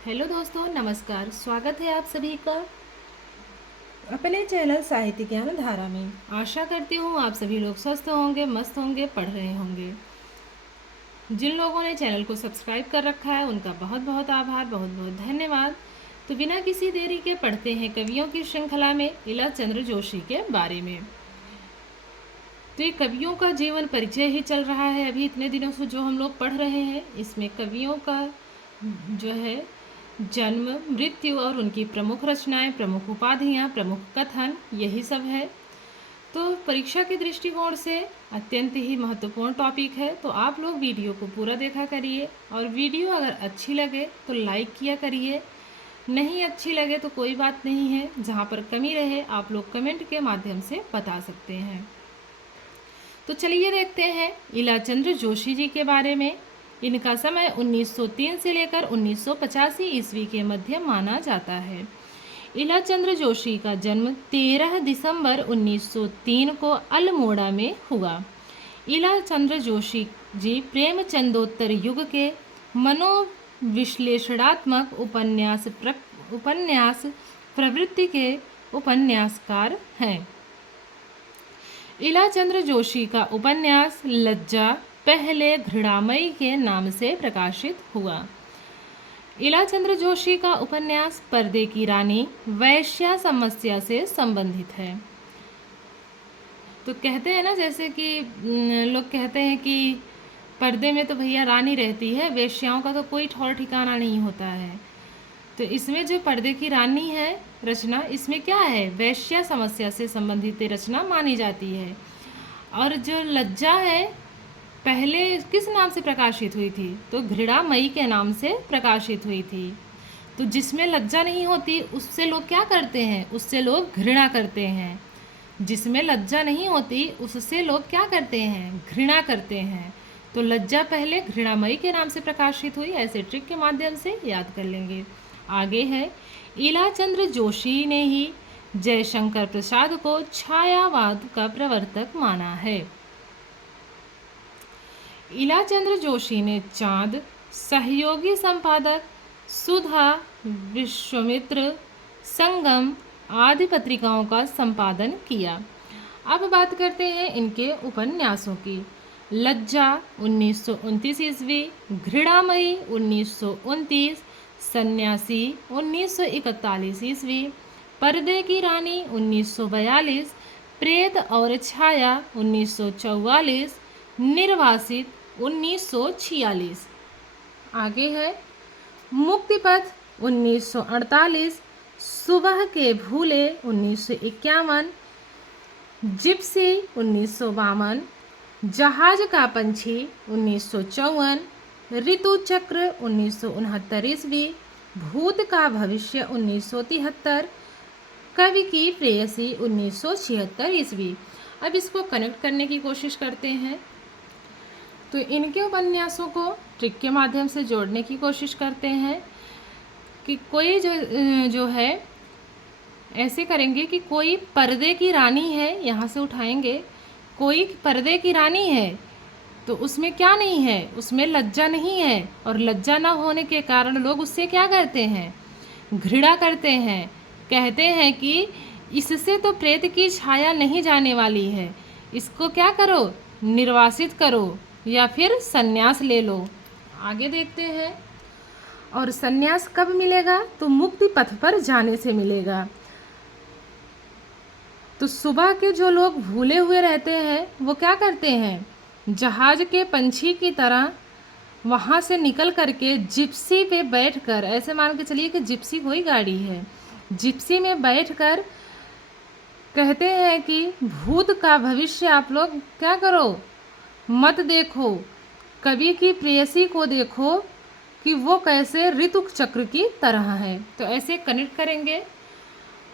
Hello दोस्तों, नमस्कार। स्वागत है आप सभी का अपने चैनल साहित्य ज्ञान धारा में। आशा करती हूँ आप सभी लोग स्वस्थ होंगे, मस्त होंगे, पढ़ रहे होंगे। जिन लोगों ने चैनल को सब्सक्राइब कर रखा है उनका बहुत बहुत आभार, बहुत बहुत धन्यवाद। तो बिना किसी देरी के पढ़ते हैं कवियों की श्रृंखला में इला चंद्र जोशी के बारे में। तो ये कवियों का जीवन परिचय ही चल रहा है अभी इतने दिनों से जो हम लोग पढ़ रहे हैं। इसमें कवियों का जो है जन्म, मृत्यु और उनकी प्रमुख रचनाएं, प्रमुख उपाधियां, प्रमुख कथन, यही सब है। तो परीक्षा के दृष्टिकोण से अत्यंत ही महत्वपूर्ण टॉपिक है। तो आप लोग वीडियो को पूरा देखा करिए और वीडियो अगर अच्छी लगे तो लाइक किया करिए, नहीं अच्छी लगे तो कोई बात नहीं है। जहाँ पर कमी रहे आप लोग कमेंट के माध्यम से बता सकते हैं। तो चलिए देखते हैं इलाचंद्र जोशी जी के बारे में। इनका समय 1903 से लेकर 1985 ईस्वी के मध्य माना जाता है। इलाचंद्र जोशी का जन्म 13 दिसंबर 1903 को अल्मोड़ा में हुआ। इलाचंद्र जोशी जी प्रेमचंदोत्तर युग के मनोविश्लेषणात्मक उपन्यास प्रवृत्ति के उपन्यासकार हैं। इलाचंद्र जोशी का उपन्यास लज्जा पहले घृणामयी के नाम से प्रकाशित हुआ। इलाचंद्र जोशी का उपन्यास पर्दे की रानी वैश्या समस्या से संबंधित है। तो कहते हैं ना, जैसे कि लोग कहते हैं कि पर्दे में तो भैया रानी रहती है, वेश्याओं का तो कोई ठौर ठिकाना नहीं होता है। तो इसमें जो पर्दे की रानी है रचना, इसमें क्या है, वैश्या समस्या से संबंधित रचना मानी जाती है। और जो लज्जा है पहले किस नाम से प्रकाशित हुई थी, तो घृणामयी के नाम से प्रकाशित हुई थी। तो जिसमें लज्जा नहीं होती उससे लोग क्या करते हैं, उससे लोग घृणा करते हैं। जिसमें लज्जा नहीं होती उससे लोग क्या करते हैं, घृणा करते हैं। तो लज्जा पहले घृणामयी के नाम से प्रकाशित हुई, ऐसे ट्रिक के माध्यम से याद कर लेंगे। आगे है, इलाचंद्र जोशी ने ही जयशंकर प्रसाद को छायावाद का प्रवर्तक माना है। इलाचंद्र जोशी ने चांद, सहयोगी संपादक, सुधा, विश्वामित्र, संगम आदि पत्रिकाओं का संपादन किया। अब बात करते हैं इनके उपन्यासों की। लज्जा 1929 ईस्वी, घृणामयी 1929, सन्यासी 1941 ईस्वी, पर्दे की रानी 1942, प्रेत और छाया 1944, निर्वासित 1946। आगे है, मुक्तिपथ 1948, सुबह के भूले 1951, जिप्सी 1952, जहाज का पंछी 1954, ऋतु चक्र 1969 ईस्वी, भूत का भविष्य 1973, कवि की प्रेयसी 1976 ईस्वी। अब इसको कनेक्ट करने की कोशिश करते हैं। तो इनके उपन्यासों को ट्रिक के माध्यम से जोड़ने की कोशिश करते हैं कि कोई जो है ऐसे करेंगे कि कोई पर्दे की रानी है, यहाँ से उठाएंगे, कोई पर्दे की रानी है तो उसमें क्या नहीं है, उसमें लज्जा नहीं है। और लज्जा ना होने के कारण लोग उससे क्या करते हैं, घृणा करते हैं। कहते हैं कि इससे तो प्रेत की छाया नहीं जाने वाली है, इसको क्या करो, निर्वासित करो या फिर सन्यास ले लो। आगे देखते हैं, और सन्यास कब मिलेगा, तो मुक्ति पथ पर जाने से मिलेगा। तो सुबह के जो लोग भूले हुए रहते हैं वो क्या करते हैं, जहाज के पंछी की तरह वहाँ से निकल करके जिप्सी पे बैठकर, ऐसे मान के चलिए कि जिप्सी कोई गाड़ी है, जिप्सी में बैठकर कहते हैं कि भूत का भविष्य आप लोग क्या करो, मत देखो, कवि की प्रेयसी को देखो कि वो कैसे ऋतु चक्र की तरह है। तो ऐसे कनेक्ट करेंगे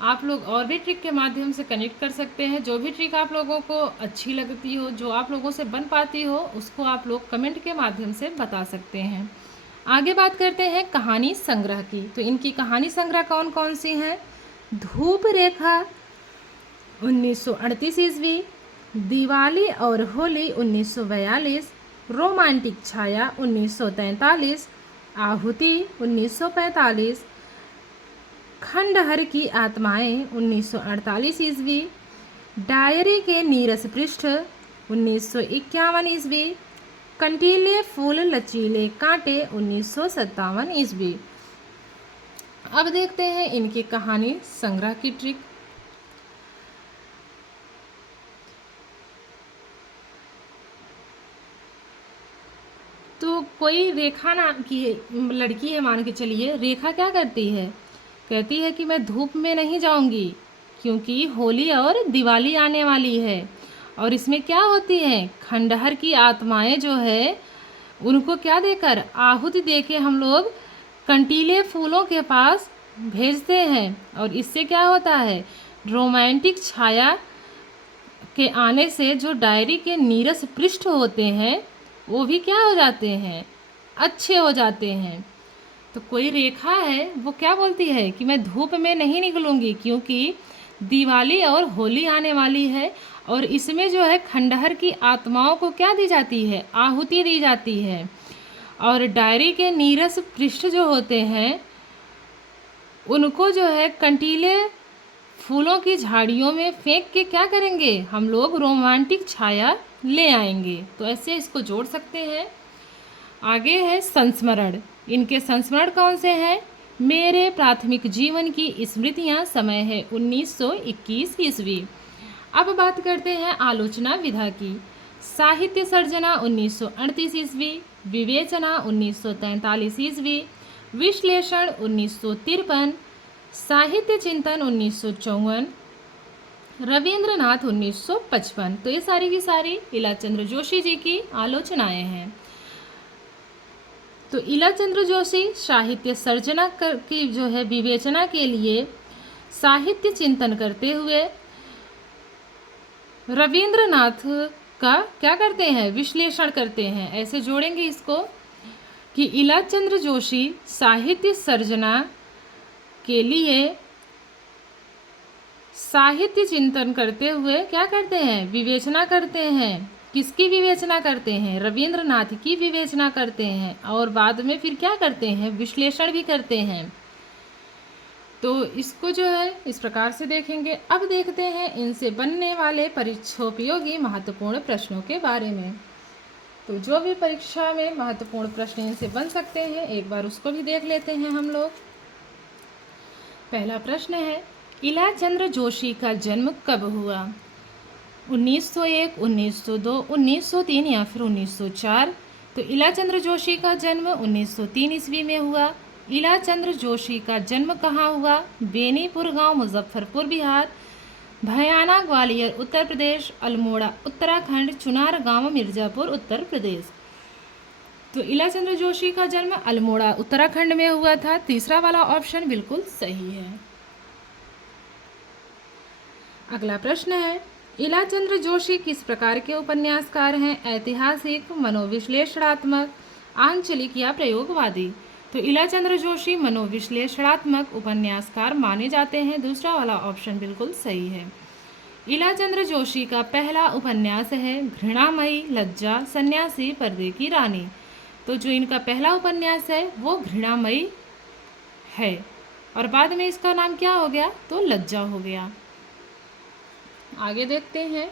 आप लोग, और भी ट्रिक के माध्यम से कनेक्ट कर सकते हैं। जो भी ट्रिक आप लोगों को अच्छी लगती हो, जो आप लोगों से बन पाती हो, उसको आप लोग कमेंट के माध्यम से बता सकते हैं। आगे बात करते हैं कहानी संग्रह की। तो इनकी कहानी संग्रह कौन कौन सी हैं, धूप रेखा 1938 ईस्वी, दिवाली और होली 1942, रोमांटिक छाया 1943, आहुति 1945, खंडहर की आत्माएं 1948 ईस्वी, डायरी के नीरस पृष्ठ 1951 ईस्वी, कंटीले फूल लचीले कांटे 1957 ईस्वी। अब देखते हैं इनकी कहानी संग्रह की ट्रिक। तो कोई रेखा नाम की लड़की है, मान के चलिए। रेखा क्या करती है? कहती है कि मैं धूप में नहीं जाऊंगी क्योंकि होली और दिवाली आने वाली है। और इसमें क्या होती है, खंडहर की आत्माएं जो है उनको क्या देकर, आहुति देके हम लोग कंटीले फूलों के पास भेजते हैं। और इससे क्या होता है, रोमांटिक छाया के आने से जो डायरी के नीरस पृष्ठ होते हैं वो भी क्या हो जाते हैं, अच्छे हो जाते हैं। तो कोई रेखा है वो क्या बोलती है कि मैं धूप में नहीं निकलूंगी क्योंकि दिवाली और होली आने वाली है। और इसमें जो है खंडहर की आत्माओं को क्या दी जाती है, आहुति दी जाती है। और डायरी के नीरस पृष्ठ जो होते हैं उनको जो है कंटीले फूलों की झाड़ियों में फेंक के क्या करेंगे, हम लोग रोमांटिक छाया ले आएंगे। तो ऐसे इसको जोड़ सकते हैं। आगे है संस्मरण। इनके संस्मरण कौन से हैं? मेरे प्राथमिक जीवन की स्मृतियां, समय है 1921 ईस्वी। अब बात करते हैं आलोचना विधा की। साहित्य सर्जना 1938 ईस्वी, विवेचना 1943 ईस्वी, विश्लेषण 1953, साहित्य चिंतन 1954, रविंद्रनाथ 1955। तो ये सारी की सारी इलाचंद्र जोशी जी की आलोचनाएं हैं। तो इलाचंद्र जोशी साहित्य सर्जना की जो है विवेचना के लिए साहित्य चिंतन करते हुए रविंद्रनाथ का क्या करते हैं, विश्लेषण करते हैं। ऐसे जोड़ेंगे इसको कि इलाचंद्र जोशी साहित्य सर्जना के लिए साहित्य चिंतन करते हुए क्या करते हैं, विवेचना करते हैं। किसकी विवेचना करते हैं? रविंद्रनाथ की विवेचना करते हैं। और बाद में फिर क्या करते हैं, विश्लेषण भी करते हैं। तो इसको जो है इस प्रकार से देखेंगे। अब देखते हैं इनसे बनने वाले परीक्षोपयोगी महत्वपूर्ण प्रश्नों के बारे में। तो जो भी परीक्षा में महत्वपूर्ण प्रश्न इनसे बन सकते हैं एक बार उसको भी देख लेते हैं हम लोग। पहला प्रश्न है, इलाचंद्र जोशी का जन्म कब हुआ? 1901, 1902, 1903 या फिर 1904। तो इलाचंद्र जोशी का जन्म 1903 ईस्वी में हुआ। इलाचंद्र जोशी का जन्म कहाँ हुआ? बेनीपुर गांव, मुजफ्फरपुर बिहार, भयाना ग्वालियर उत्तर प्रदेश, अल्मोड़ा उत्तराखंड, चुनार गांव मिर्ज़ापुर उत्तर प्रदेश। तो इलाचंद्र जोशी का जन्म अल्मोड़ा उत्तराखंड में हुआ था। तीसरा वाला ऑप्शन बिल्कुल सही है। अगला प्रश्न है, इलाचंद्र जोशी किस प्रकार के उपन्यासकार हैं? ऐतिहासिक, मनोविश्लेषणात्मक, आंचलिक या प्रयोगवादी? तो इलाचंद्र जोशी मनोविश्लेषणात्मक उपन्यासकार माने जाते हैं। दूसरा वाला ऑप्शन बिल्कुल सही है। इलाचंद्र जोशी का पहला उपन्यास है घृणामयी, लज्जा, सन्यासी, पर्दे की रानी। तो जो इनका पहला उपन्यास है वो घृणामयी है और बाद में इसका नाम क्या हो गया, तो लज्जा हो गया। आगे देखते हैं।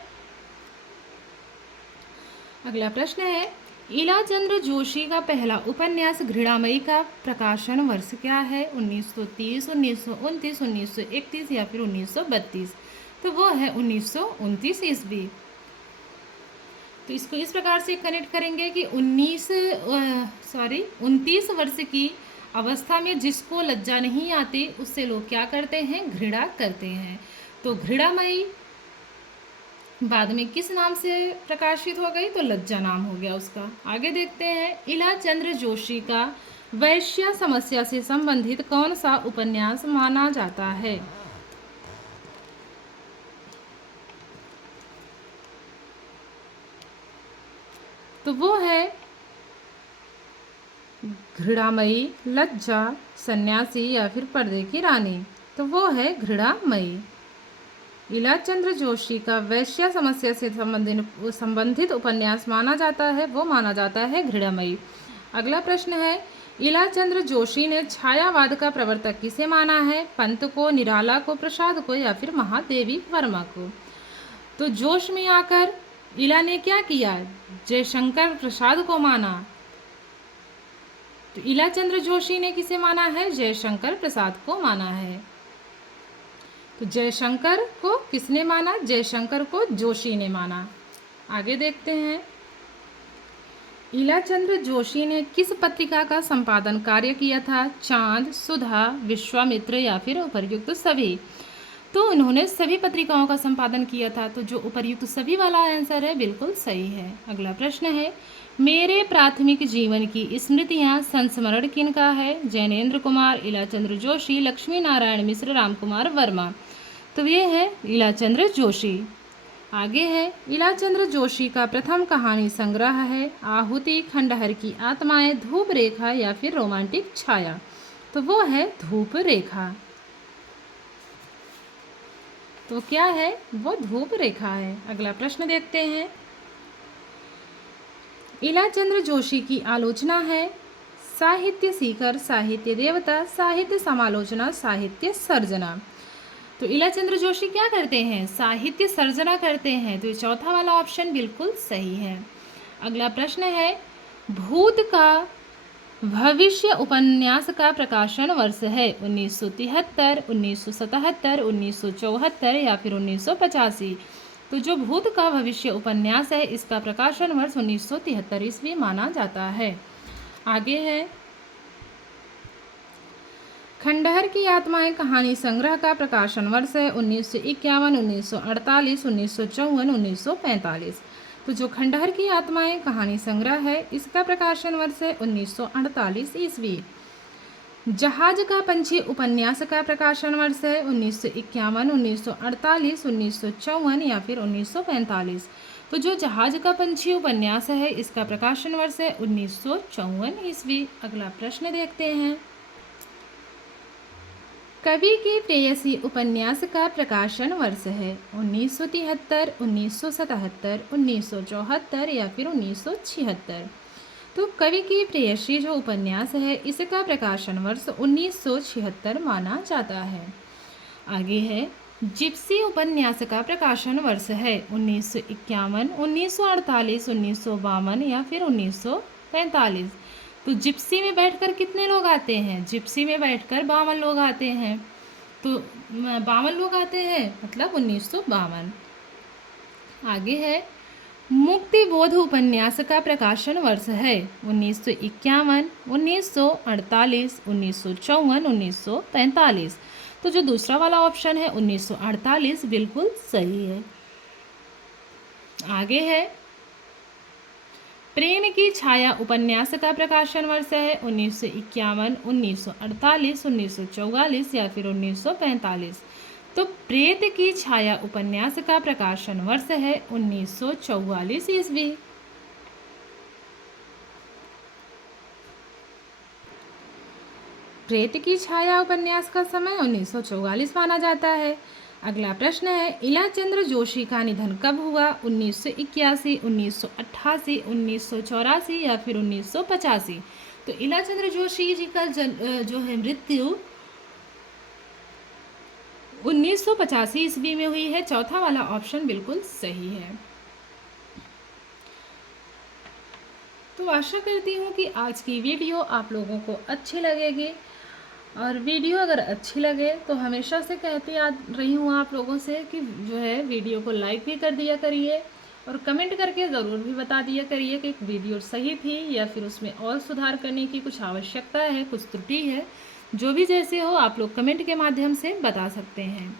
अगला प्रश्न है, इलाचंद्र जोशी का पहला उपन्यास घृणामयी का प्रकाशन वर्ष क्या है? 1930, 1929, 1931 या फिर 1932? तो वो है 1929 ईस्वी। तो इसको इस प्रकार से कनेक्ट करेंगे कि 29 वर्ष की अवस्था में जिसको लज्जा नहीं आती उससे लोग क्या करते हैं, घृणा करते हैं। तो घृणामयी बाद में किस नाम से प्रकाशित हो गई, तो लज्जा नाम हो गया उसका। आगे देखते हैं, इलाचंद्र जोशी का वैश्य समस्या से संबंधित कौन सा उपन्यास माना जाता है? तो वो है घृणामयी, लज्जा, सन्यासी या फिर पर्दे की रानी। तो वो है घृणामयी। इलाचंद्र जोशी का वैश्य समस्या से संबंधित उपन्यास माना जाता है, वो माना जाता है घृणामयी। अगला प्रश्न है, इलाचंद्र जोशी ने छायावाद का प्रवर्तक किसे माना है? पंत को, निराला को, प्रसाद को या फिर महादेवी वर्मा को? तो जोश में आकर इला ने क्या किया? जयशंकर प्रसाद को माना। तो इलाचंद्र जोशी ने किसे माना है? जयशंकर प्रसाद को माना है। तो जयशंकर को किसने माना? जयशंकर को जोशी ने माना। आगे देखते हैं, इलाचंद्र जोशी ने किस पत्रिका का संपादन कार्य किया था? चांद, सुधा, विश्वामित्र या फिर उपर्युक्त सभी? तो उन्होंने सभी पत्रिकाओं का संपादन किया था। तो जो उपर्युक्त सभी वाला आंसर है बिल्कुल सही है। अगला प्रश्न है, मेरे प्राथमिक जीवन की स्मृतियां संस्मरण किनका है? जैनेन्द्र कुमार, इलाचंद्र जोशी, लक्ष्मी नारायण मिश्र, रामकुमार वर्मा। तो ये है इलाचंद्र जोशी। आगे है, इलाचंद्र जोशी का प्रथम कहानी संग्रह है आहुति, खंडहर की आत्माएं, धूप रेखा या फिर रोमांटिक छाया? तो वो है धूप रेखा। तो क्या है? वो धूप रेखा है। अगला प्रश्न देखते हैं, इलाचंद्र जोशी की आलोचना है साहित्य सीकर, साहित्य देवता, साहित्य समालोचना, साहित्य सर्जना? तो इलाचंद्र जोशी क्या करते हैं? साहित्य सर्जना करते हैं। तो ये चौथा वाला ऑप्शन बिल्कुल सही है। अगला प्रश्न है, भूत का भविष्य उपन्यास का प्रकाशन वर्ष है 1973, 1977, 1974 या फिर 1985? तो जो भूत का भविष्य उपन्यास है इसका प्रकाशन वर्ष 1973 ईस्वी माना जाता है। आगे है, खंडहर की आत्माएं कहानी संग्रह का प्रकाशन वर्ष है 1951, 1948, 1954, 1945? तो जो खंडहर की आत्माएं कहानी संग्रह है इसका प्रकाशन वर्ष है 1948 ईस्वी। जहाज का पंछी उपन्यास का प्रकाशन वर्ष है 1951, 1948, 1954 या फिर 1945? तो जो जहाज का पंछी उपन्यास है इसका प्रकाशन वर्ष है 1954 ईस्वी। अगला प्रश्न देखते हैं, कवि की प्रेयसी उपन्यास का प्रकाशन वर्ष है 1973, 1977, 1974 या फिर 1976? तो कवि की प्रेयसी जो उपन्यास है इसका प्रकाशन वर्ष 1976 माना जाता है। आगे है, जिप्सी उपन्यास का प्रकाशन वर्ष है 1951, 1948, 1952 या फिर 1945? तो जिप्सी में बैठकर कितने लोग आते हैं? जिप्सी में बैठकर 52 लोग आते हैं। तो 52 लोग आते हैं, मतलब 1952। आगे है, मुक्ति बोध उपन्यास का प्रकाशन वर्ष है 1951, 1948, 1954, 1945? तो जो दूसरा वाला ऑप्शन है 1948 बिल्कुल सही है। आगे है, प्रेम की छाया उपन्यास का प्रकाशन वर्ष है 1951, 1948, 1944 या फिर 1945? तो प्रेत की छाया उपन्यास का प्रकाशन वर्ष है 1944 ईस्वी। प्रेत की छाया उपन्यास का समय 1944 माना जाता है। अगला प्रश्न है, इलाचंद्र जोशी का निधन कब हुआ? 1981, 1988, 1984 या फिर 1985? तो इलाचंद्र जोशी जी का जो है मृत्यु 1985 ईस्वी में हुई है। चौथा वाला ऑप्शन बिल्कुल सही है। तो आशा करती हूँ कि आज की वीडियो आप लोगों को अच्छी लगेगी, और वीडियो अगर अच्छी लगे तो हमेशा से कहती आ रही हूँ आप लोगों से कि जो है वीडियो को लाइक भी कर दिया करिए और कमेंट करके ज़रूर भी बता दिया करिए कि वीडियो सही थी या फिर उसमें और सुधार करने की कुछ आवश्यकता है, कुछ त्रुटि है। जो भी जैसे हो आप लोग कमेंट के माध्यम से बता सकते हैं।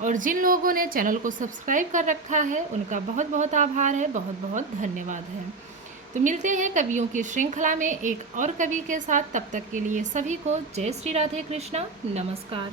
और जिन लोगों ने चैनल को सब्सक्राइब कर रखा है उनका बहुत बहुत आभार है, बहुत बहुत धन्यवाद है। तो मिलते हैं कवियों की श्रृंखला में एक और कवि के साथ। तब तक के लिए सभी को जय श्री राधे कृष्णा, नमस्कार।